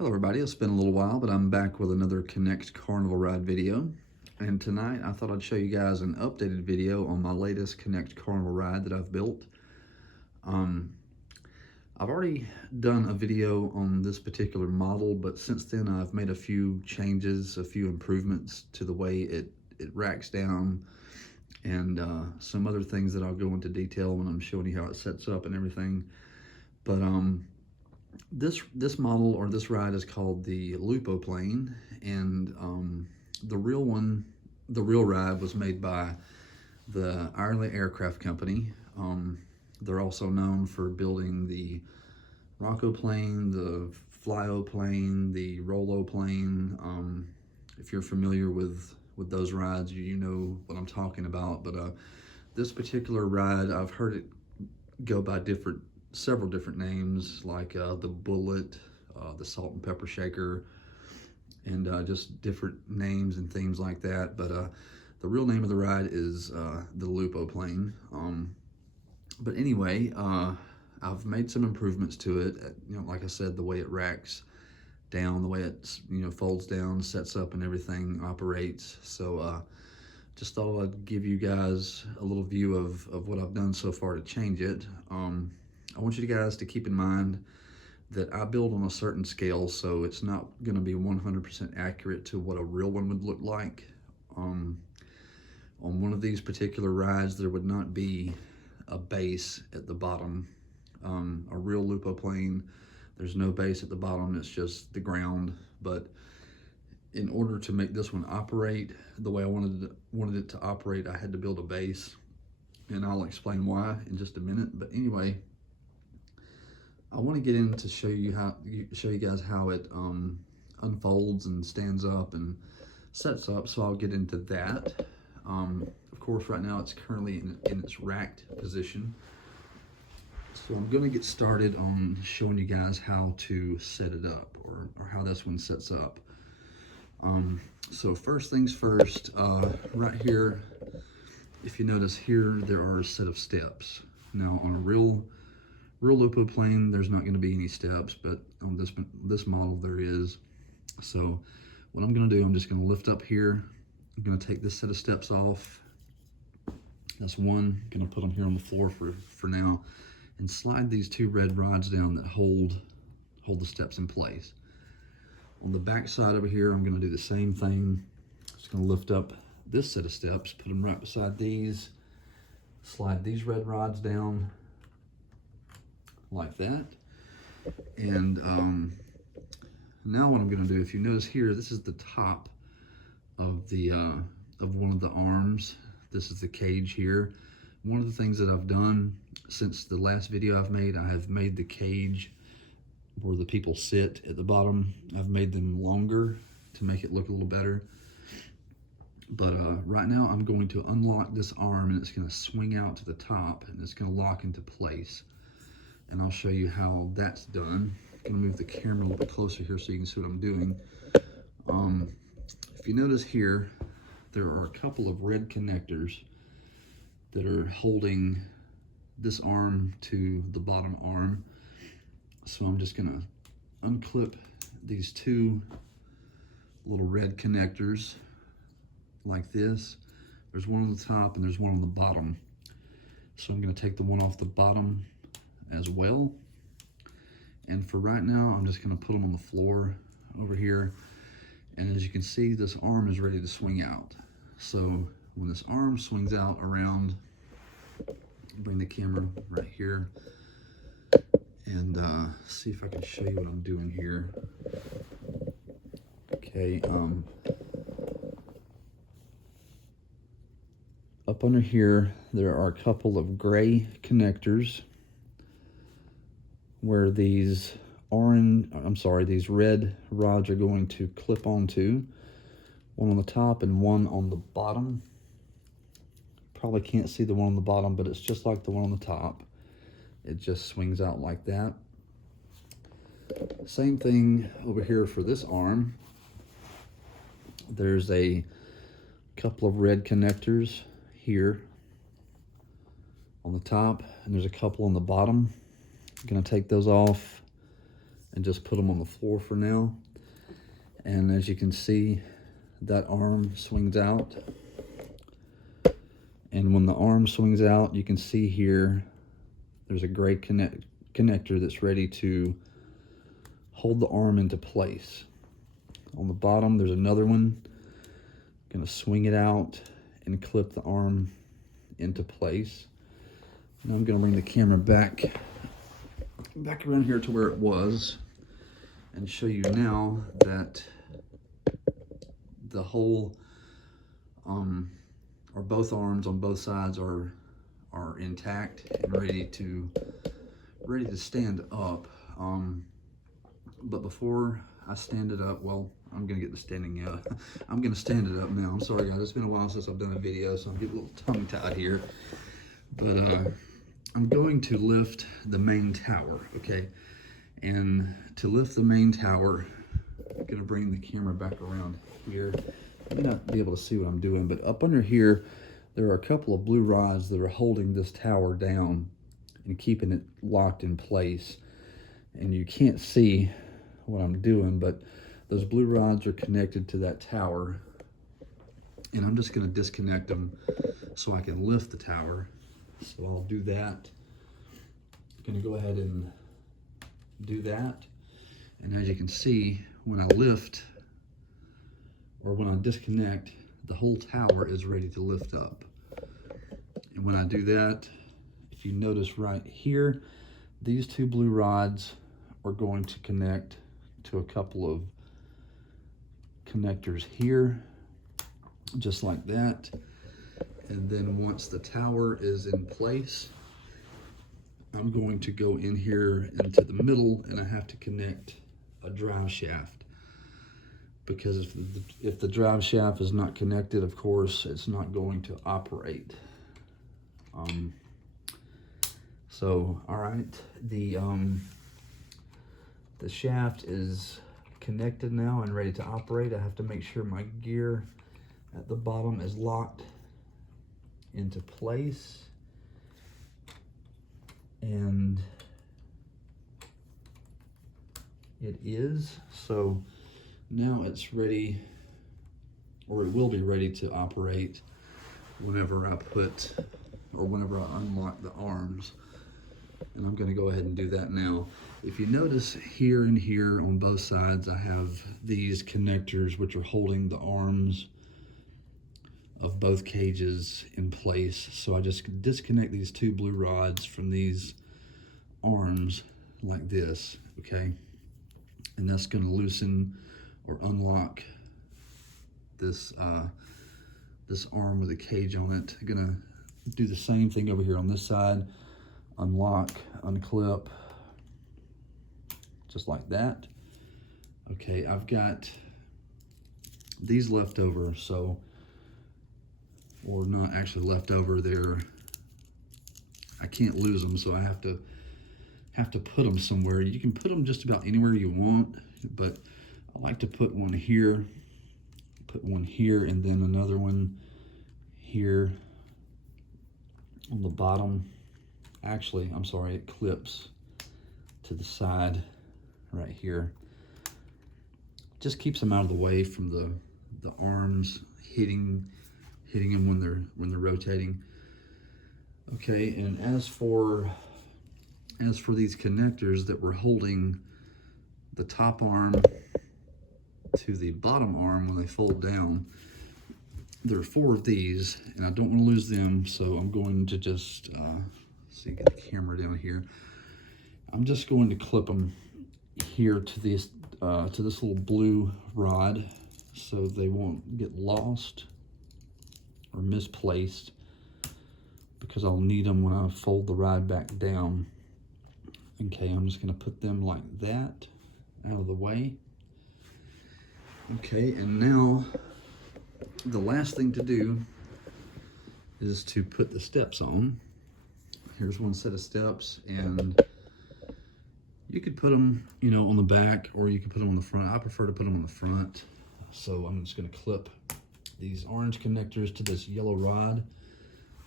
Hello everybody, it's been a little while, but I'm back with another Knex Carnival ride video. And tonight I thought I'd show you guys an updated video on my latest Knex Carnival ride that I've built. I've already done a video on this particular model, but since then I've made a few changes, a few improvements to the way it racks down, and some other things that I'll go into detail when I'm showing you how it sets up and everything. But this model, or this ride, is called the Lupo plane, and the real ride was made by the Ireland Aircraft Company. They're also known for building the Rocco plane, the Flyo plane, the Rollo plane. If you're familiar with those rides, you know what I'm talking about. But this particular ride, I've heard it go by several different names, like the Bullet, the Salt and Pepper Shaker, and just different names and themes like that. But the real name of the ride is the Lupo plane. But anyway, I've made some improvements to it. Like I said, the way it racks down, the way it folds down, sets up, and everything operates. So just thought I'd give you guys a little view of what I've done so far to change it. I want you guys to keep in mind that I build on a certain scale, so it's not going to be 100% accurate to what a real one would look like. On one of these particular rides, there would not be a base at the bottom. A real Lupo plane, there's no base at the bottom, it's just the ground. But in order to make this one operate the way I wanted it to operate, I had to build a base, and I'll explain why in just a minute. But anyway, I want to get in to show you guys how it unfolds and stands up and sets up. So I'll get into that. Of course, right now it's currently in its racked position. So I'm going to get started on showing you guys how to set it up, or how this one sets up. So first things first, right here, if you notice here, there are a set of steps. Now on a real Lupo plane, there's not going to be any steps, but on this model there is. So what I'm going to do, I'm just going to lift up here. I'm going to take this set of steps off. That's one. I'm going to put them here on the floor for now, and slide these two red rods down that hold the steps in place. On the back side over here, I'm going to do the same thing. Just going to lift up this set of steps, put them right beside these, slide these red rods down like that. And now what I'm going to do, if you notice here, this is the top of the of one of the arms. This is the cage here. One of the things that I've done since the last video I've made, I have made the cage where the people sit at the bottom, I've made them longer to make it look a little better. But right now I'm going to unlock this arm, and it's going to swing out to the top, and it's going to lock into place. And I'll show you how that's done. I'm going to move the camera a little bit closer here so you can see what I'm doing. If you notice here, there are a couple of red connectors that are holding this arm to the bottom arm. So I'm just going to unclip these two little red connectors like this. There's one on the top and there's one on the bottom. So I'm going to take the one off the bottom as well. And for right now, I'm just going to put them on the floor over here. And as you can see, this arm is ready to swing out. So when this arm swings out around, bring the camera right here and see if I can show you what I'm doing here. Okay, up under here, there are a couple of gray connectors where these red rods are going to clip onto. One on the top and one on the bottom. Probably can't see the one on the bottom, but it's just like the one on the top. It just swings out like that. Same thing over here for this arm. There's a couple of red connectors here on the top, and there's a couple on the bottom. I'm going to take those off and just put them on the floor for now. And as you can see, that arm swings out. And when the arm swings out, you can see here, there's a gray connector that's ready to hold the arm into place. On the bottom, there's another one. Gonna swing it out and clip the arm into place. Now I'm gonna bring the camera back around here to where it was and show you now that the whole or both arms on both sides are intact and ready to stand up. But before I stand it up, well, I'm gonna get the standing out. I'm gonna stand it up now. I'm sorry guys, it's been a while since I've done a video, so I'm getting a little tongue-tied here. But I'm going to lift the main tower, okay? And to lift the main tower, I'm gonna bring the camera back around here. You may not be able to see what I'm doing, but up under here, there are a couple of blue rods that are holding this tower down and keeping it locked in place. And you can't see what I'm doing, but those blue rods are connected to that tower. And I'm just gonna disconnect them so I can lift the tower. So I'll do that. I'm gonna go ahead and do that. And as you can see, when I lift, or when I disconnect, the whole tower is ready to lift up. And when I do that, if you notice right here, these two blue rods are going to connect to a couple of connectors here, just like that. And then once the tower is in place, I'm going to go in here into the middle, and I have to connect a drive shaft. Because if the drive shaft is not connected, of course, it's not going to operate. So, all right, the shaft is connected now and ready to operate. I have to make sure my gear at the bottom is locked into place. And it is. So now it's ready, or it will be ready to operate whenever I unlock the arms. And I'm gonna go ahead and do that now. If you notice here and here on both sides, I have these connectors which are holding the arms of both cages in place. So I just disconnect these two blue rods from these arms like this, okay? And that's gonna loosen or unlock this this arm with a cage on it. I'm gonna do the same thing over here on this side. Unlock, unclip, just like that. Okay, I've got these left over, so, or not actually left over, I can't lose them, so I have to put them somewhere. You can put them just about anywhere you want, but I like to put one here, and then another one here on the bottom. Actually, I'm sorry, it clips to the side right here. Just keeps them out of the way from the arms hitting them when they're rotating. Okay, and as for these connectors that were holding the top arm to the bottom arm when they fold down, there are 4 of these, and I don't want to lose them, so I'm going to just see, get the camera down here. I'm just going to clip them here to this little blue rod, so they won't get lost or misplaced, because I'll need them when I fold the rod back down. Okay, I'm just going to put them like that out of the way. Okay, and now the last thing to do is to put the steps on. Here's one set of steps, and you could put them, you know, on the back, or you could put them on the front. I prefer to put them on the front. So I'm just going to clip these orange connectors to this yellow rod.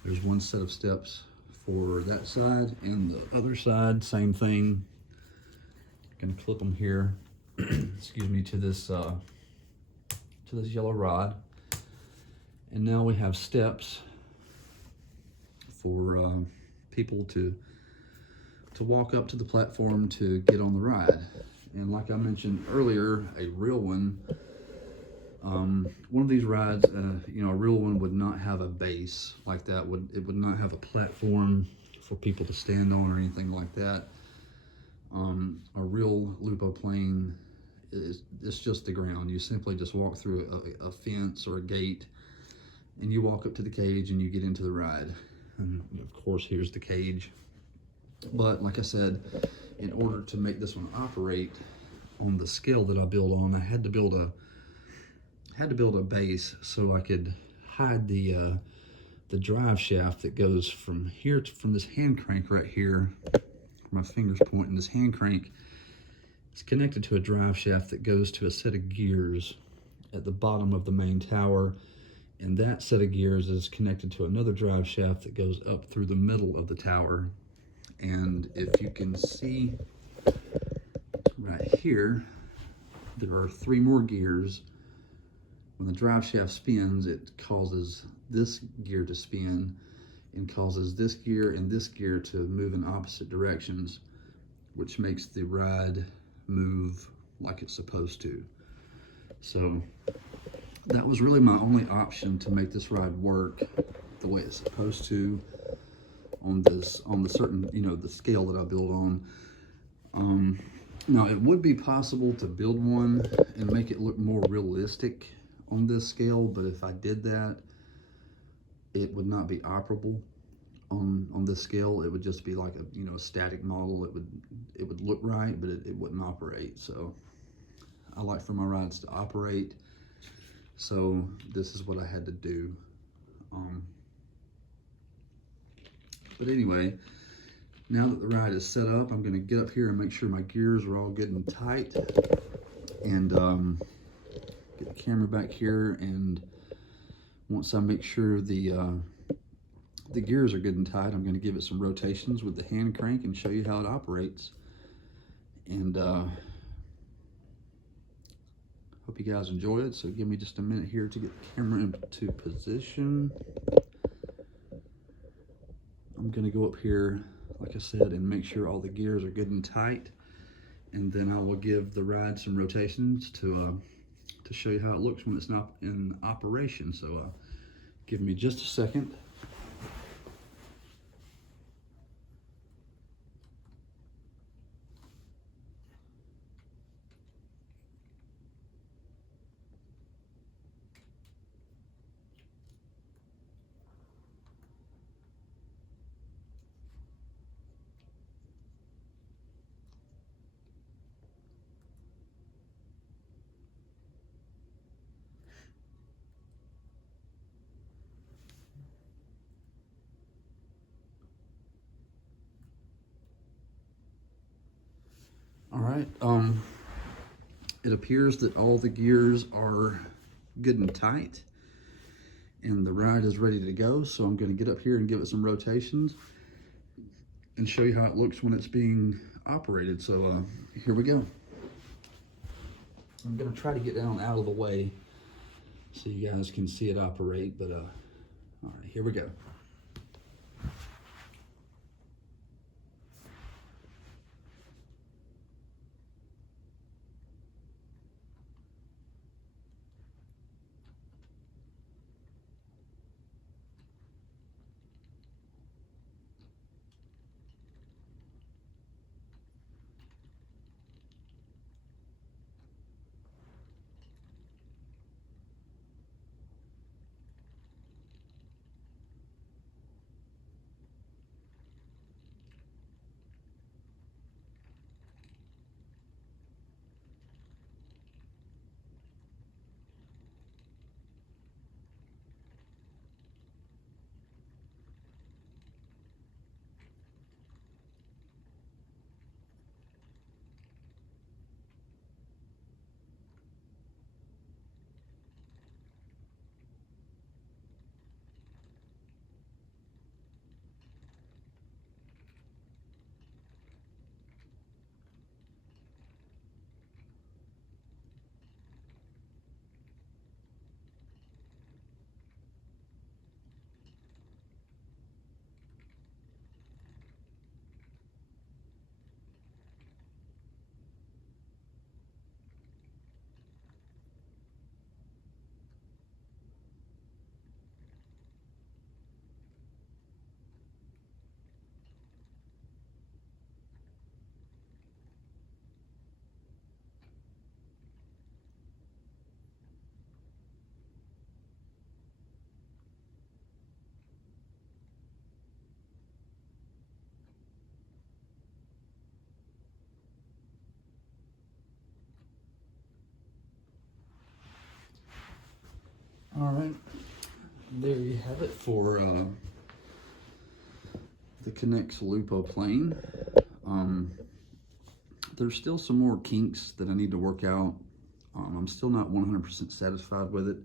There's one set of steps for that side, and the other side, same thing. Gonna clip them here, excuse me, to this yellow rod. And now we have steps for people to walk up to the platform to get on the ride. And like I mentioned earlier, a real one, one of these rides, you know, a real one would not have a base like that. It would not have a platform for people to stand on or anything like that. A real Lupo plane it's just the ground. You simply just walk through a fence or a gate, and you walk up to the cage and you get into the ride. And of course, here's the cage. But like I said, in order to make this one operate on the scale that I build on, I had to build a base so I could hide the drive shaft that goes from here from this hand crank right here. My fingers pointing. This hand crank is connected to a drive shaft that goes to a set of gears at the bottom of the main tower, and that set of gears is connected to another drive shaft that goes up through the middle of the tower. And if you can see right here, there are 3 more gears. When the drive shaft spins, it causes this gear to spin and causes this gear and this gear to move in opposite directions, which makes the ride move like it's supposed to. So that was really my only option to make this ride work the way it's supposed to on the certain, you know, the scale that I build on. Now it would be possible to build one and make it look more realistic on this scale, but if I did that, it would not be operable on this scale. It would just be like a, you know, a static model. It would look right, but it wouldn't operate. So I like for my rides to operate, so this is what I had to do. But anyway, now that the ride is set up, I'm going to get up here and make sure my gears are all good and tight, and get the camera back here. And once I make sure the gears are good and tight, I'm going to give it some rotations with the hand crank and show you how it operates. And hope you guys enjoy it. So give me just a minute here to get the camera into position. I'm going to go up here, like I said, and make sure all the gears are good and tight, and then I will give the ride some rotations to show you how it looks when it's not in operation. So give me just a second. All right, it appears that all the gears are good and tight, and the ride is ready to go. So I'm going to get up here and give it some rotations and show you how it looks when it's being operated. So here we go. I'm going to try to get down out of the way so you guys can see it operate, but all right, here we go. All right, there you have it for the Knex Lupo plane. There's still some more kinks that I need to work out. I'm still not 100% satisfied with it.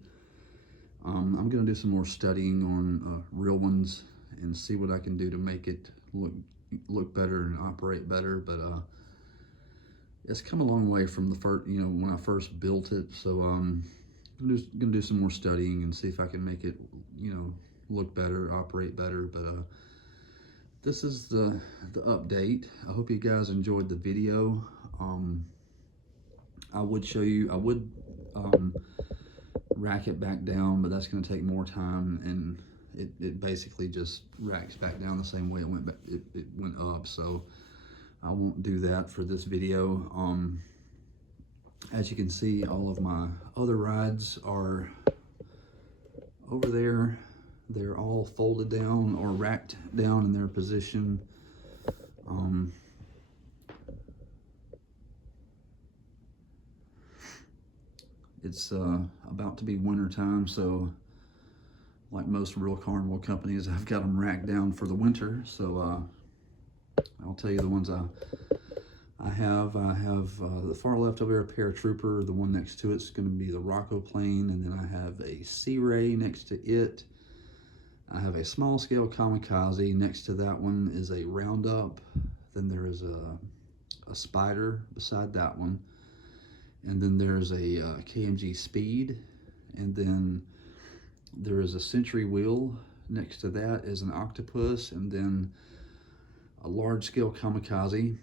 I'm gonna do some more studying on real ones and see what I can do to make it look better and operate better. But it's come a long way from the first, when I first built it. So I'm just gonna do some more studying and see if I can make it, look better, operate better. But this is the update. I hope you guys enjoyed the video. I would show you, I would rack it back down, but that's going to take more time, and it basically just racks back down the same way it went back, it went up. So I won't do that for this video. As you can see, all of my other rides are over there. They're all folded down or racked down in their position. It's about to be winter time, so like most real Carnival companies, I've got them racked down for the winter. So I'll tell you the ones I have. The far left over there, Paratrooper. The one next to it's going to be the Rocco plane, and then I have a Sea Ray next to it. I have a small scale Kamikaze. Next to that one is a Roundup. Then there is a Spider beside that one. And then there's a KMG Speed. And then there is a Century Wheel. Next to that is an Octopus. And then a large scale Kamikaze.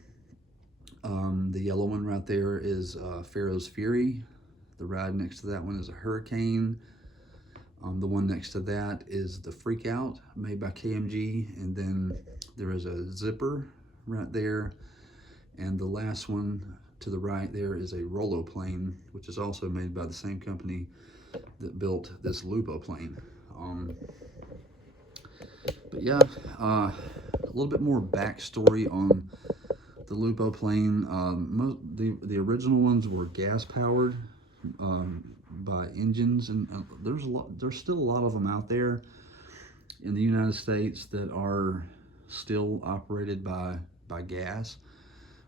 The yellow one right there is Pharaoh's Fury. The ride next to that one is a Hurricane. The one next to that is the Freak Out, made by KMG, and then there is a Zipper right there, and the last one to the right there is a Rollo plane, which is also made by the same company that built this Lupo plane. But yeah, a little bit more backstory on the Lupo plane. The original ones were gas powered. By engines, and there's still a lot of them out there in the United States that are still operated by gas,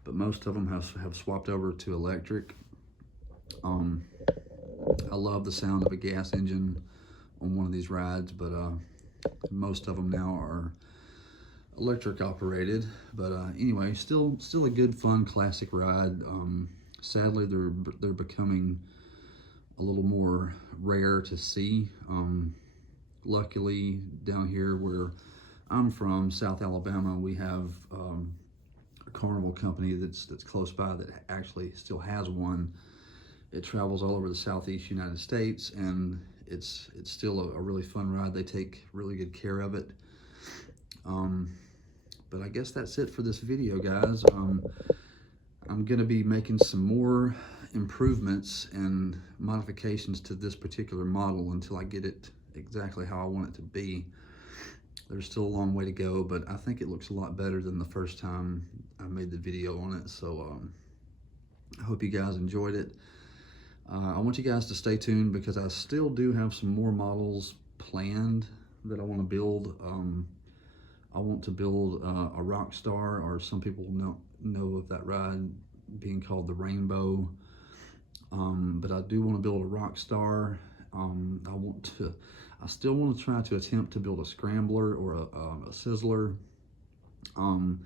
but most of them have swapped over to electric. I love the sound of a gas engine on one of these rides, but most of them now are electric operated. But anyway, still a good, fun, classic ride. Sadly, they're becoming a little more rare to see. Luckily, down here where I'm from, South Alabama, we have a Carnival company that's close by that actually still has one. It travels all over the southeast United States, and it's still a really fun ride. They take really good care of it. But I guess that's it for this video, guys. I'm gonna be making some more improvements and modifications to this particular model until I get it exactly how I want it to be. There's still a long way to go, but I think it looks a lot better than the first time I made the video on it. So I hope you guys enjoyed it. I want you guys to stay tuned because I still do have some more models planned that I want to build. I want to build a Rockstar, or some people know of that ride being called the Rainbow. But I do want to build a Rockstar. I still want to try to attempt to build a Scrambler or a Sizzler. And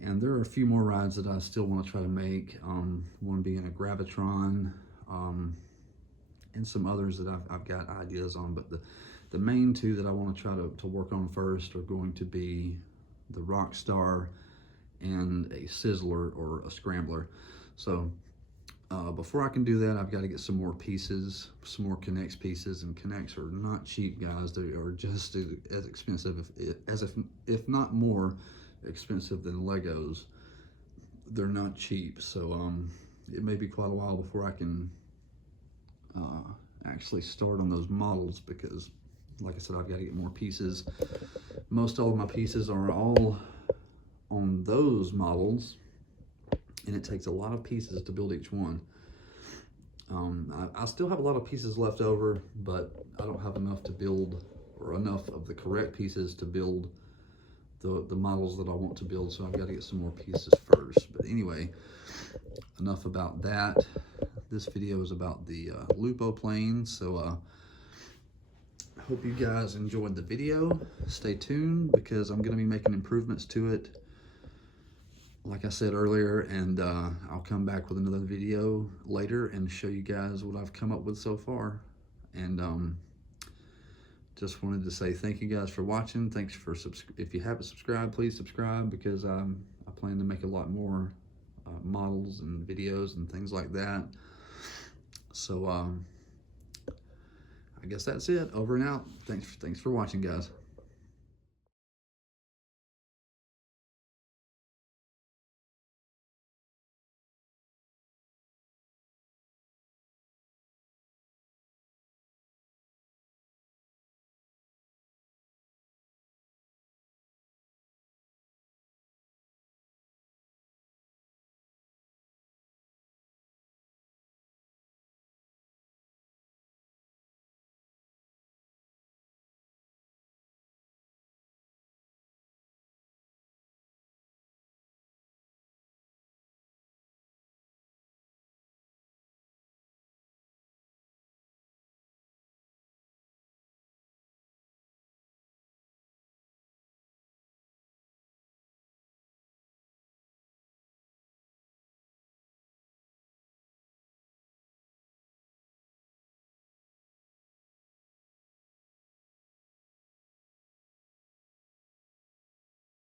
there are a few more rides that I still want to try to make. One being a Gravitron, and some others that I've got ideas on. But the main two that I want to try to work on first are going to be the Rockstar and a Sizzler or a Scrambler. So before I can do that, I've got to get some more pieces, some more Knex pieces, and Knex are not cheap, guys. They are just as expensive, if not more expensive than Legos. They're not cheap, so it may be quite a while before I can actually start on those models, because like I said, I've got to get more pieces. Most all of my pieces are all on those models, and it takes a lot of pieces to build each one. I still have a lot of pieces left over, but I don't have enough to build, or enough of the correct pieces to build the models that I want to build, so I've got to get some more pieces first. But anyway, enough about that. This video is about the Lupo plane, so I hope you guys enjoyed the video. Stay tuned, because I'm going to be making improvements to it, like I said earlier, and I'll come back with another video later and show you guys what I've come up with so far. And just wanted to say thank you guys for watching. Thanks for if you haven't subscribed, please subscribe, because I plan to make a lot more models and videos and things like that. So I guess that's it. Over and out. Thanks for watching, guys.